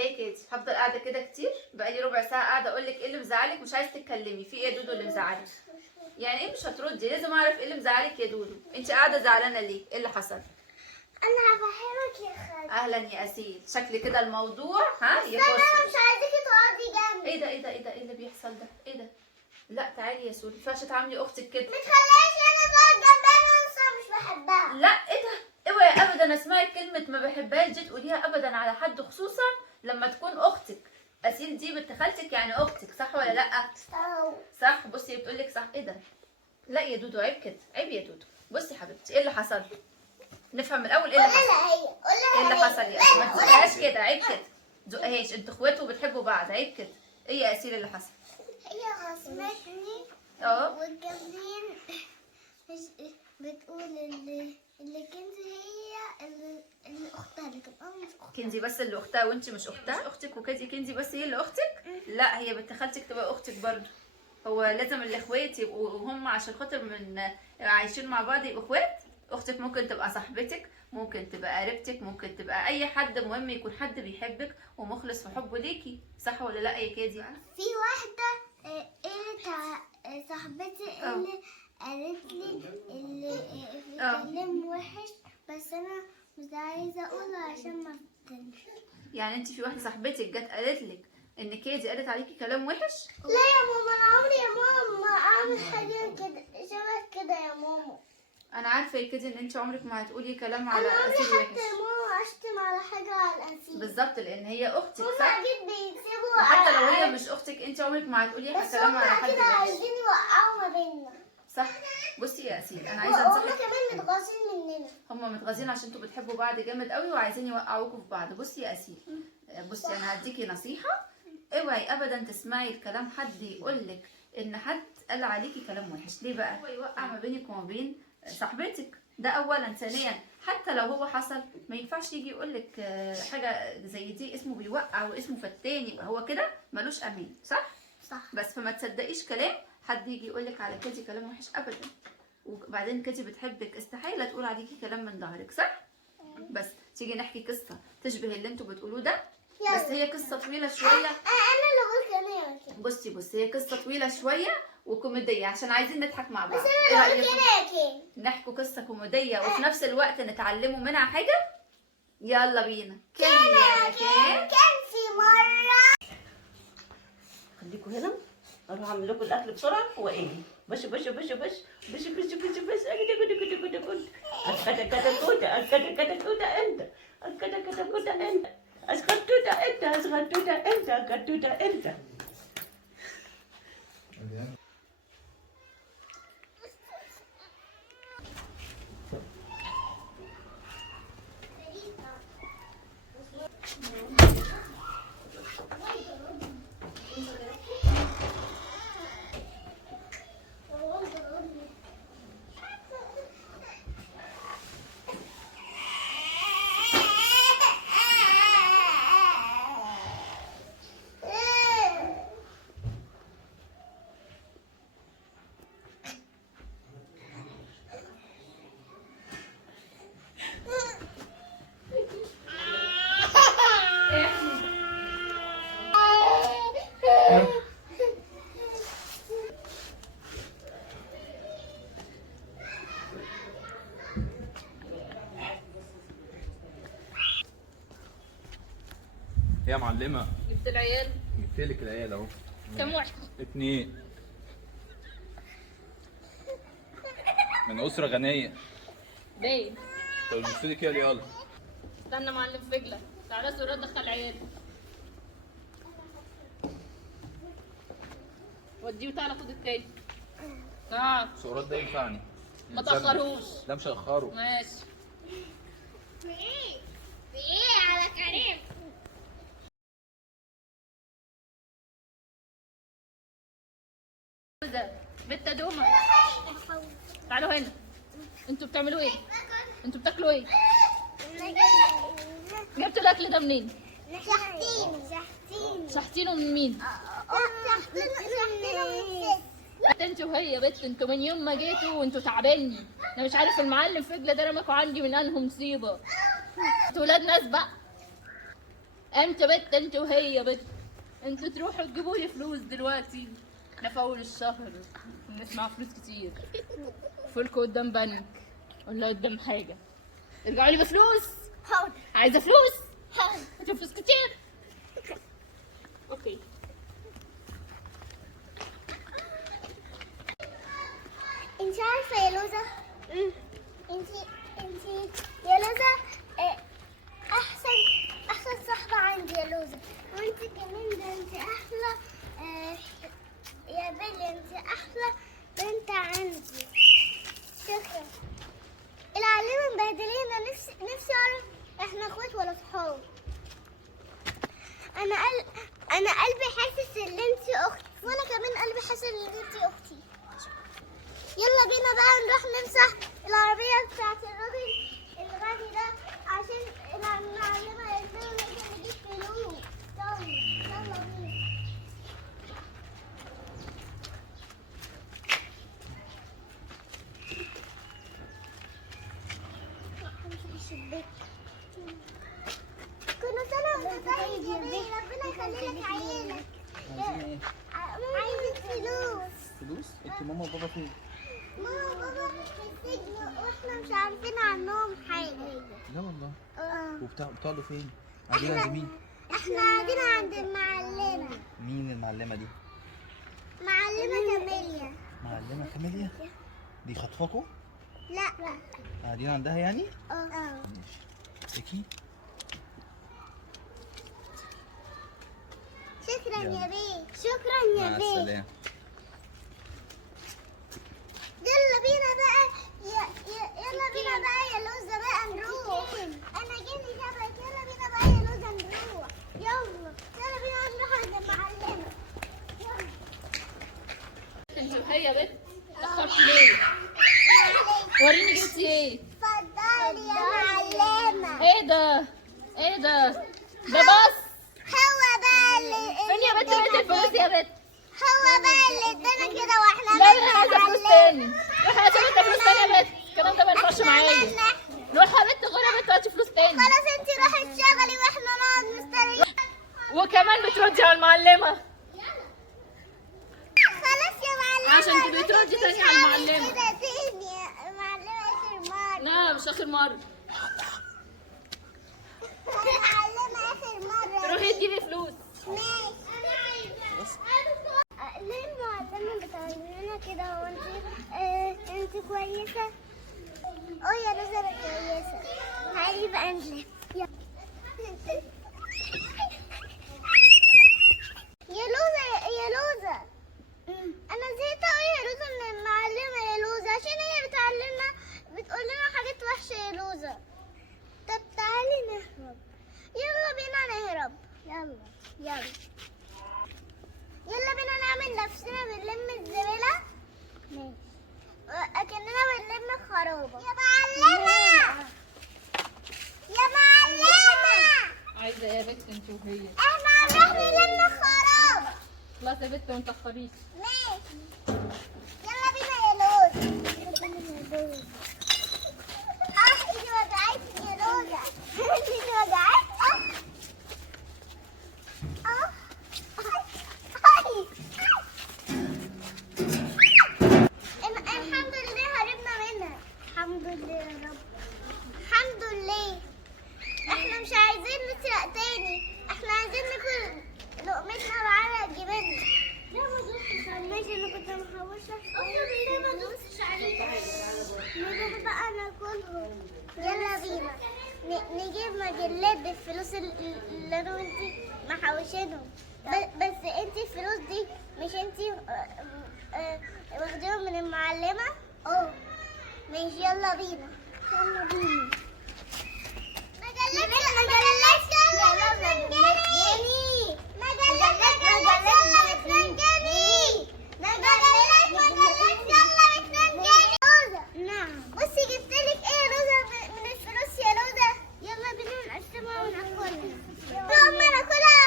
ايه كده هفضل قاعده كده كتير؟ بقالي ربع ساعه قاعده اقول لك ايه اللي مزعلك، مش عايز تتكلمي في ايه يا دودو اللي مزعلك؟ يعني ايه مش هتردي؟ لازم اعرف ايه اللي مزعلك يا دودو. انت قاعده زعلانه ليه؟ ايه اللي حصل؟ انا هفهمك يا خالتي. اهلا يا اسيل، شكل كده الموضوع ها بس يخص. انا مش عايزاكي تقعدي جنبي. ايه ده ايه ده ايه ده ايه اللي بيحصل ده؟ ايه ده؟ لا تعالي يا سوري، ما ينفعش تعاملي اختك كده. ما تخليهاش انا تقعد جنبي، انا اصلا مش بحبها. لا ايه ده؟ اوعي ابدا اسمعي كلمه ما بحبهاش دي تقوليها ابدا على حد، خصوصا لما تكون اختك. اسيل دي بنت خالتك يعني اختك، صح ولا لا؟ صح. بصي بتقول لك صح. ايه ده؟ لا يا دودو عيب كده، عيب يا دودو. بصي حبيبتي ايه اللي حصل؟ نفهم من الاول ايه اللي حصل. قولها هي، قولها ايه اللي هي. حصل يا اسيل؟ ما تزقهاش كده، عيب كده. تزقهاش، انتوا اخوات وبتحبوا بعض، عيب كده. ايه يا اسيل اللي حصل؟ هي خصمتني والجنبين مش بتقول اللي كنزي هي اللي اختها، لكن انا مش اختها. كنزي بس اللي اختها وانت مش اختها؟ مش اختك وكادي كنزي بس هي اللي اختك؟ لا هي بنت خالتك تبقى اختك برضه. هو لازم الاخوات يبقوا هم عشان خاطر من عايشين مع بعض يبقوا اخوات؟ اختك ممكن تبقى صاحبتك، ممكن تبقى قريبتك، ممكن تبقى اي حد، مهم يكون حد بيحبك ومخلص في حبه ليكي، صح ولا لا يا كادي؟ في واحدة قالت صاحبتي اللي قالت لي اللي في كلام وحش، بس انا مش عايزة اقوله عشان ما افتنش. يعني انت في واحده صاحبتك جت قالت لك ان كادي قالت عليكي كلام وحش؟ لا يا ماما، انا عمري يا ماما ما اعمل حاجة كده شبه كده يا ماما. انا عارفه يا كادي ان انت عمرك ما هتقولي كلام على انا عمري اسيل حتى وحش. يا ماما اشتم على حاجة على الأسيل. بالظبط، لان هي اختك هما صح؟ اكيد بيكسبوا وحتى لو هي مش اختك انت عمرك ما هتقولي بس كلام هما على حد اكيد وحش. عايزين يوقعوا ما بيننا. صح. بصي يا اسيل انا عايزه وهما انصحك. كمان متغاظين مننا. هما متغاظين عشان انتوا بتحبوا بعض جامد قوي وعايزين يوقعوكوا في بعض. بصي يا اسيل، بصي انا هديكي نصيحه، اوعي ابدا تسمعي الكلام حد يقولك ان حد قال عليكي كلام وحش. ليه بقى؟ هو يوقع ما بينك وما بين صاحبتك، ده اولا. ثانيا حتى لو هو حصل ما ينفعش يجي يقولك حاجه زي دي، اسمه بيوقع واسمه فتان، يبقى هو كده ملوش امان، صح؟ صح. بس فما تصدقيش كلام حد يجي يقولك على كاتي كلام وحش ابدا. وبعدين كاتي بتحبك، استحاله تقول عليكي كلام من ظهرك، صح؟ بس تيجي نحكي قصه تشبه اللي انتوا بتقولوه ده، بس هي قصه طويله شويه. انا اللي قلت كده. بصي هي قصه طويله شويه وكوميديه عشان عايزين نضحك مع بعض. بس انا اللي قلت كده. نحكوا قصه كوميديه وفي نفس الوقت نتعلموا منها حاجه. يلا بينا. كان في مره. خليكوا هنا، اروح اعمل لكم الاكل بسرعه واجي. بش بش بش بش بش بش بش بش اجي كده كده كده كده اسكت كده كده اسكت كده كده انت اسكت كده كده انت اسكت كده انت اسكت كده انت اسكت كده انت. يا معلمة جبت العيال؟ جبت لك العيال اهو. كم واحد؟ 2 من أسرة غنية. باين. طب بصي لي كده يلا. استنى معلم فجلة، تعالى سورة دخل عيال. وديه وتعالى خد التاني. سعرات ده ينفعني. ما تأخرهوش. لا مش هأخره. ماشي. في ايه على كريم؟ ده بنت دومة، تعالوا هنا. انتوا بتعملوا ايه؟ انتوا بتاكلوا ايه؟ جبتوا الاكل ده منين؟ شحتينه من مين؟ انت وهي بنت، انتوا من يوم ما جيتوا وانتوا تعبانين. انا مش عارف المعلم فجلة ده رماكوا عندي من انهم مصيبه. انتوا ولاد ناس بقى. انت بت انت وهي بت انتوا تروحوا تجيبوا لي فلوس دلوقتي، احنا في اول الشهر الناس معاها فلوس كتير، فولكوا قدام بنك ولا قدام حاجه، ارجعوا لي بفلوس. حاضر عايزه فلوس، حاضر. عايزه فلوس كتير. اوكي. انت عارفة يا لوزة؟ انت يا لوزة احسن صاحبة عندي يا لوزة، وانت كمان ده انت احلى يا بيلي، انت احلى بنت عندي. شكرا. العليمة مبهدلينا، نفسي اعرف احنا اخوات ولا صحاب. انا قلبي حاسس ان انت اختي، وانا كمان قلبي حاسس ان انت اختي. يلا بينا بقى نروح نمسح العربية بتاعت الراجل الغني ده عشان المعلمة قالت له لازم نجيب فلوس. يلا بينا. امسح الشباك. كل سنة وانت طيب يا بيه، ربنا يخلي لك عيالك. عايزين فلوس. فلوس؟ انت ماما وبابا فين؟ ماما وبابا في السجن واحنا مش عارفين عنهم حاجة. لا والله. اه. وبتقعدوا فين؟ قاعدين عند مين؟ احنا قاعدين عند المعلمة. مين المعلمة دي؟ معلمة كاميليا. معلمة كاميليا؟ دي خطفاكوا؟ لا. قاعدين عندها يعني؟ اه. اكيد. شكرا يلا. يا بيه. شكرا يا مع بيه. السلامة. يلا بينا بقى يلا بينا بقى يا لوزة بقى نروح. انا جيني جابك. يلا بينا بقى يا لوزة نروح. يلا بينا نروح عند المعلمة. يلا. انت وهي بت اتأخرتي ليه؟ وريني جبتي ايه؟ اتفضلي يا معلمة. ايه ده؟ ايه ده؟ ده بص. هو بقى اللي فين يا بت بقيت الفلوس يا بت؟ هو بقى اللي ادانا كده واحنا لا انا عايزه فلوس تاني. روح هاتي انت فلوس تاني يا بت، الكلام ده ما ينفعش معايا. روح يا بت غير يا بت هاتي فلوس تاني. خلاص انت روحي اشتغلي واحنا نقعد نستريح. وكمان بتردي على المعلمه. خلاص يا معلمة. عشان تبقي تردي تاني على المعلمة. كده تاني يا معلمة اخر مرة. لا مش اخر مره. معلمة اخر مرة. روحي تجيبي فلوس. ماشي. ليه المعلمة بتعملنا كده؟ هو انت كويسة؟ يا روزة انا كويسة. تعالي بقى نلف. يا لوزة انا زهقت قوي يا لوزة من المعلمة يا لوزة، عشان هي بتقول لنا حاجات وحشة يا لوزة. طب تعالي نهرب. يلا بينا نهرب. يلا بينا نعمل نفسنا بنلم الزبالة. ماشي. أكننا بنلم الخرابة. يا معلمة عايزه يا بت انت وهي. احنا هنروح نلم الخرابة. خلاص يا بت ما تاخريش. ماشي. يلا بينا يا لوز. انتي وجعتني يا لوزة. انتي وجعتني. الحمد لله هربنا منها. الحمد لله يا رب. الحمد لله. احنا مش عايزين نسرق تاني، احنا عايزين ناكل لقمتنا بعرق جبنة. لا ما دوستش عليك. ماشي انا كنت محوشة. ليه ما دوستش عليك؟ نروح بقى ناكلهم. يلا بينا نجيب مجلات بالفلوس اللي انا وانتي محوشينهم. بس انتي الفلوس دي مش انتي واخديهم من المعلمة؟ ماشي يلا بينا. بصي جبتلك ايه يا روزة من الفلوس يا روزة. يلا بينا نقسمها وناكلها. هما ناكلها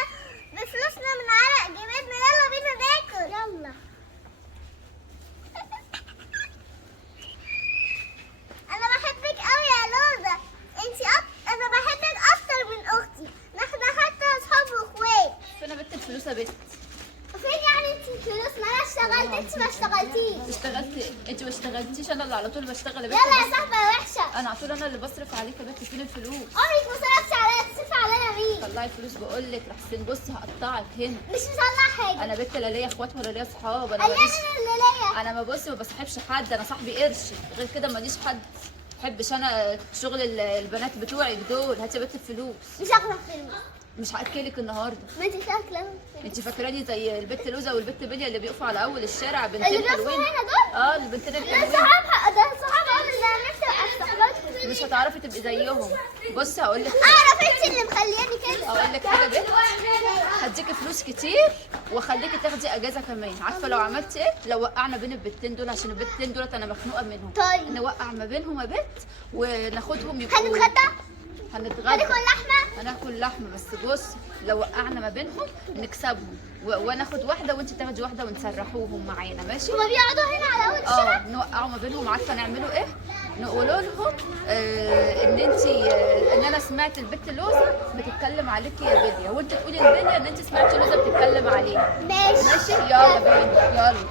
بفلوسنا من عرق جبيننا. يلا بينا ناكل. يلا. انا بحبك قوي يا لوزة. انا بحبك اكتر من اختي. الفلوس يا بنت. فين يعني انت الفلوس؟ ما انا اشتغلت، انت ما اشتغلتيش. اشتغلت انت؟ ما اشتغلتيش، انا اللي على طول بشتغل يا بنت. يلا يا صاحبه يا وحشه، انا على طول انا اللي بصرف عليك يا بنت. فين الفلوس؟ عمرك ما صرفتي عليا، تصرفي عليا مين؟ طلعي الفلوس بقول لك لحسن. بصي هقطعك هنا. مش مطلع حاجه. انا بنت لا ليا اخوات ولا ليا اصحاب. انا قال لي ماليش، انا اللي ليا. انا ما بصي ما بصاحبش حد. انا صاحبي قرش، غير كده ماليش حد. محبش انا شغل البنات بتوعك دول. هاتي يا بنت الفلوس. مش هاخد فلوس. مش هاكلك النهارده. ما انت بتاكله. انت فاكراني زي البت لوزه والبت بيليا اللي بيقفوا على اول الشارع؟ اللي بنتين بيقفوا حلوين. هنا دول؟ اه البنتين ده الحلوين. صحاب، ده صحاب عمري، ده نفسي ابقى صاحبتهم. مش هتعرفي تبقي زيهم. بصي هقول لك، اعرف انت اللي مخلياني كده. هقول لك حاجه بنت. هديكي فلوس كتير واخليكي تاخدي اجازه كمان. عارفه لو عملتي ايه؟ لو وقعنا بين البنتين دول، عشان البنتين دولت انا مخنوقه منهم. طيب. نوقع ما بينهم يا بنت وناخدهم يبقوا هنتغدى؟ هنتغدى. هناكل لحمه؟ هناكل لحمه. بس بص لو وقعنا ما بينهم نكسبهم وانا اخد واحده وانت تاخدي واحده ونسرحوهم معانا. ماشي؟ هما بيقعدوا هنا على اول الشارع؟ نوقعوا ما بينهم. عارفه نعملوا ايه؟ نقولوا لهم ان انت ان انا سمعت البت لوزه بتتكلم عليكي يا بيليا، وانت تقولي لبيليا ان انت سمعتي لوزه بتتكلم عليها. ماشي. ماشي؟ يلا بينا يلا.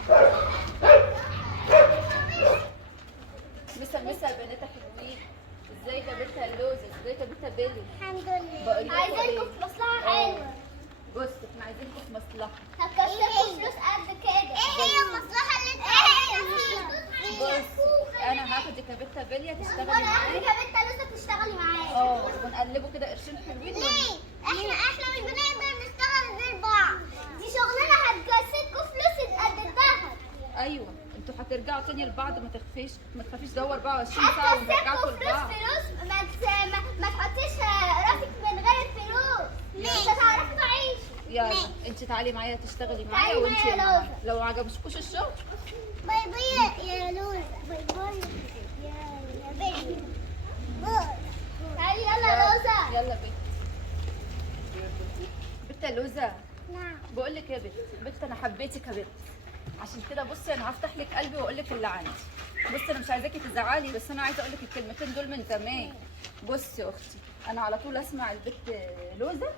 مسا يا بنات حلوين. ازيك يا بنت لوزه؟ ازيك يا بنت بيليا؟ الحمد لله. بقول لكم عايزينكم في مصلحه حلوه. بص احنا عايزينكم في مصلحه. هكسبكم فلوس قد كده. ايه هي المصلحه اللي انت عايزها فيها؟ بص انا هاخدك يا بنت بيليا تشتغلي وانا معايا. هاخدك يا بنت لسه تشتغلي معايا. ونقلبوا كده قرشين حلوين ليه؟ احنا مش بنقدر نشتغل غير بعض. دي شغلنا هتكسبكم فلوس قد الذهب. ايوه انتوا هترجعوا تاني لبعض. ما تخافيش دور 24 ساعه ونرجعكم هتكسبكم لبعض. فلوس. ما تحطيش راسك من غير الفلوس. مش هتعرفي تعيشي. يلا انت تعالي معايا تشتغلي معايا. تعالي وانت معايا يا لوزة. لو عجبكوش الشغل باي باي يا لوزة. باي باي يا بيبي. تعالي يلا يا لوزة. يلا بنت لوزة. نعم. بقول لك يا بنت انا حبيتك يا بنت. عشان كده بصي انا هفتح لك قلبي واقول لك اللي عندي. بصي انا مش عايزاكي تزعلي، بس انا عايزه اقول لك الكلمتين دول من زمان. بصي يا اختي، انا على طول اسمع البت لوزة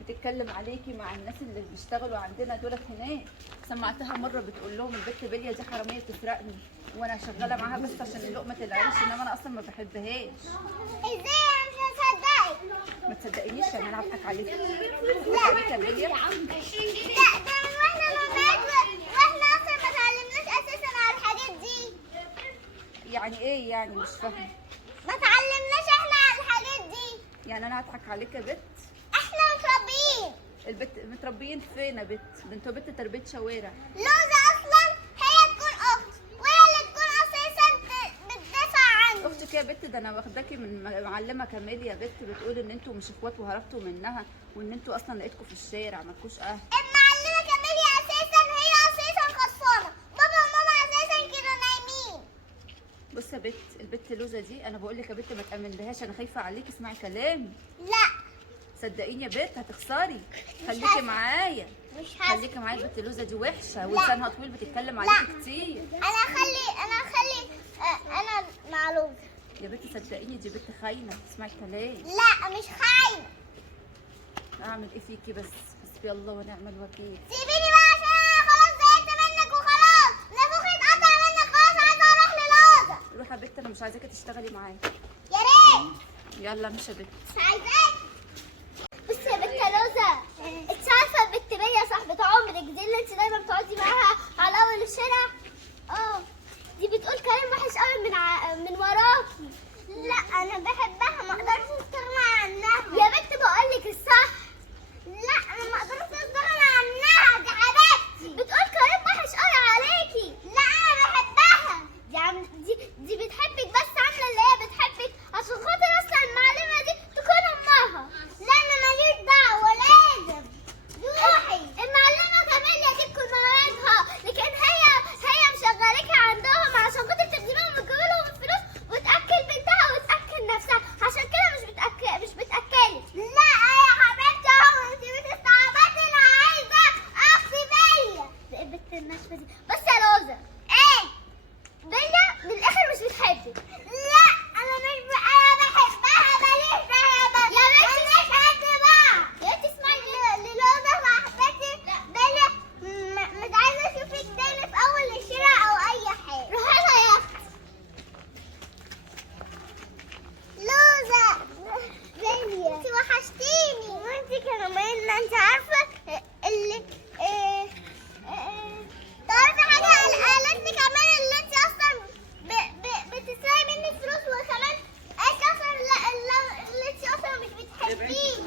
بتتكلم عليكي مع الناس اللي بيشتغلوا عندنا دولت هناك. سمعتها مره بتقول لهم البت بيليا دي حراميه بتسرقني، وانا شغاله معاها بس عشان لقمه العيش، انما انا اصلا ما بحبهاش. ازاي انا مش هصدقك؟ ما تصدقينيش عشان انا هضحك عليكي. لا بنت بيليا ده من واحنا بنات واحنا اصلا ما اتعلمناش اساسا على الحاجات دي. يعني ايه يعني؟ مش فاهمه. ما اتعلمناش احنا على الحاجات دي. يعني انا هضحك عليك يا بت؟ احنا متربيين. البت متربيين فين يا بت؟ ده انتوا بت تربيه شوارع. لوزة اصلا هي تكون اخت وهي اللي تكون اساسا بتدافع عني. اختك يا بت؟ ده انا واخداكي من معلمه كاميليا يا بت بتقول ان انتوا مش اخوات وهربتوا منها، وان انتوا اصلا لقيتكم في الشارع مالكوش اهل. المعلمة كاميليا هي اساسا خطفانة. بابا وماما اساسا كانوا نايمين. بصي يا بت، البت لوزة دي انا بقول لك يا بت ما تامنلهاش، انا خايفه عليكي. اسمعي كلامي. لا صدقيني يا بت هتخسري. خليكي معايا. مش هسمع. خليكي معايا. البت لوزة دي وحشه ولسانها طويل بتتكلم لا. عليكي كتير. انا اخلي انا مع لوزة. يا بت صدقيني دي بت خاينه. اسمعي كلامي. لا مش خاينة. اعمل ايه فيكي بس؟ حسبي الله ونعم الوكيل. سيبيني بقى عشان انا خلاص زهقت منك وخلاص. نافوخي اتقطع منك خلاص. عايزة اروح للوزة. روحي يا بت انا مش عايزاكي تشتغلي معايا. يا ريت. يلا مش يا بت. مش عايزاك. بصي يا بنت لوزة، انت عارفة البت بيليا صاحبة عمرك دي اللي انت دايما بتقعدي معاها على اول الشارع؟ دي بتقول كلام وحش قوي من وراكي. لا انا بحبها، ما اقدرش استغنى عنها. يا بنت بقولك الصح. لا انا ما اقدرش استغنى عنها. دي حبيبتي. بتقول كلام وحش قوي عليكي. لا انا بحبها. دي بتحبك، بس عامله اللي هي بتحبك عشان خاطر اصلا المعلمه دي تكون امها. ان انت عارفه اللي تعرفي حاجه قالت لي كمان اللي انت اصلا بتسرقي مني فلوس، وكمان قالت اصلا اللي انت اصلا مش بتحبيه.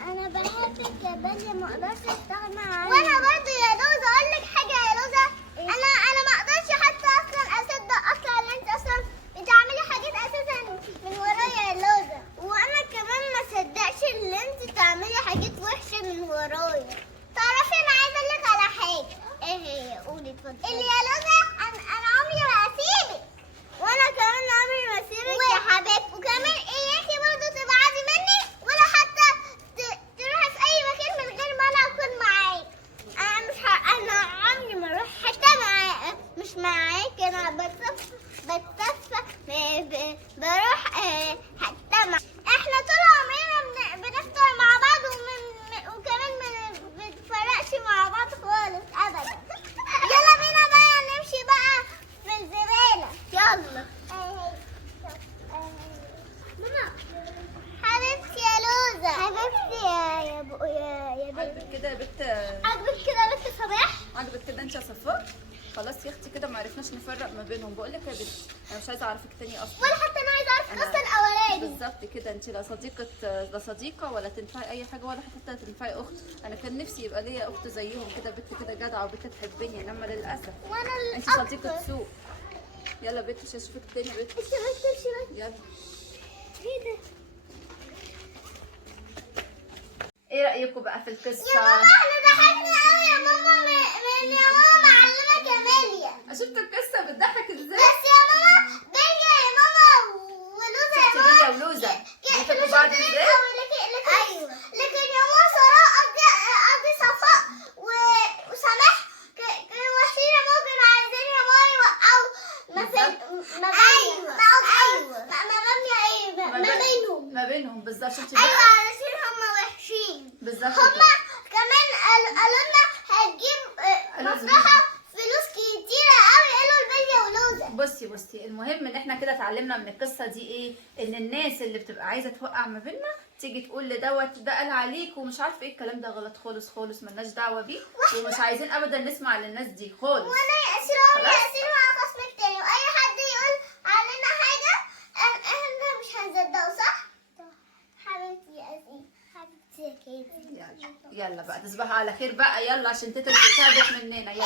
انا بحبك يا بني، ما اقدرش استغنى عنك. وانا برضه يا لوزة اقول لك حاجه يا لوزة، انا ما اقدرش حتى اصلا اصدق اصلا ان انت اصلا بتعملي حاجات اساسا من ورايا يا لوزة، وانا كمان ما صدقش ان انت تعملي حاجات وحشه من ورايا. تعرفي انا عايزه اقول لك على حاجه. ايه هي؟ قولي اتفضلي. اللي يا لوزة انا عمري ما هسيبك، وانا كمان عمري ما هسيبك يا حبيبتي، وكمان اياكي برضه تبعدي مني ولا حتى تروحي في اي مكان من غير ما انا اكون معاك. انا عمري ما اروح حتى مش معاك، انا بتصفى بروح حتى احنا طول عمرنا بنفطر مع بعض، وكمان ما بنتفرقش مع بعض خالص ابدا. يلا بينا بقى نمشي بقى في الزبالة، يلا. ماما حبيبتي يا لوزة، حبيبتي يا بنت. عاجبك كده يا بت؟ عجبك كده يا بنت صباح؟ عاجبك كده انت يا صفاء؟ خلاص يا اختي كده ما عرفناش نفرق ما بينهم. بقول لك يا بنت انا مش عايزه اعرفك تاني اصلا، ولا حتى انا عايزه اعرف القصه الاولاني. بالظبط كده. انت لا صديقه ولا تنفعي اي حاجه، ولا حتى تنفعي اخت. انا كان نفسي يبقى ليا اخت زيهم كده، بنت كده جدعه وبنت تحبني، انما للاسف وانا انت صديقه سوء. يلا بنت مش هشوفك تاني يا بنت. يلا. ايه ده؟ ايه رايكم بقى في القصه؟ يا ماما احنا ضحكنا قوي يا ماما من يا ماما معلمه كاميليا. شفت القصه بتضحك ازاي؟ بس يا ماما بيليا يا ماما ولوزة يا شفتي ماما بيليا ولوزة بيحبوا بعض ازاي؟ ايوه، لكن يا ماما سراء قصدي صفاء وسماح كانوا وحشين يا ماما، كانوا عايزين يا ماما يوقعوا ما بينهم بالظبط. شفتي ايوه بقى؟ علشان هم وحشين. بالظبط هم كده. كمان قالوا لنا هتجيب مصلحه فلوس كتيره قوي، قالوا البلية ولوزة. بصي المهم ان احنا كده اتعلمنا من القصه دي ايه؟ ان الناس اللي بتبقى عايزه توقع ما بيننا تيجي تقول لدوت ده قال عليك ومش عارفه ايه الكلام ده، غلط خالص خالص، ملناش دعوه بيه، ومش عايزين ابدا نسمع للناس دي خالص. وانا ياسين مع خصمك تاني، واي حد يقول علينا حاجه احنا مش هنصدقه، صح؟ حبيبتي يا ياسين، حبيبتي يا كيتي. يلا بقى تصبحوا على خير بقى، يلا عشان تتعبوا مننا. يلا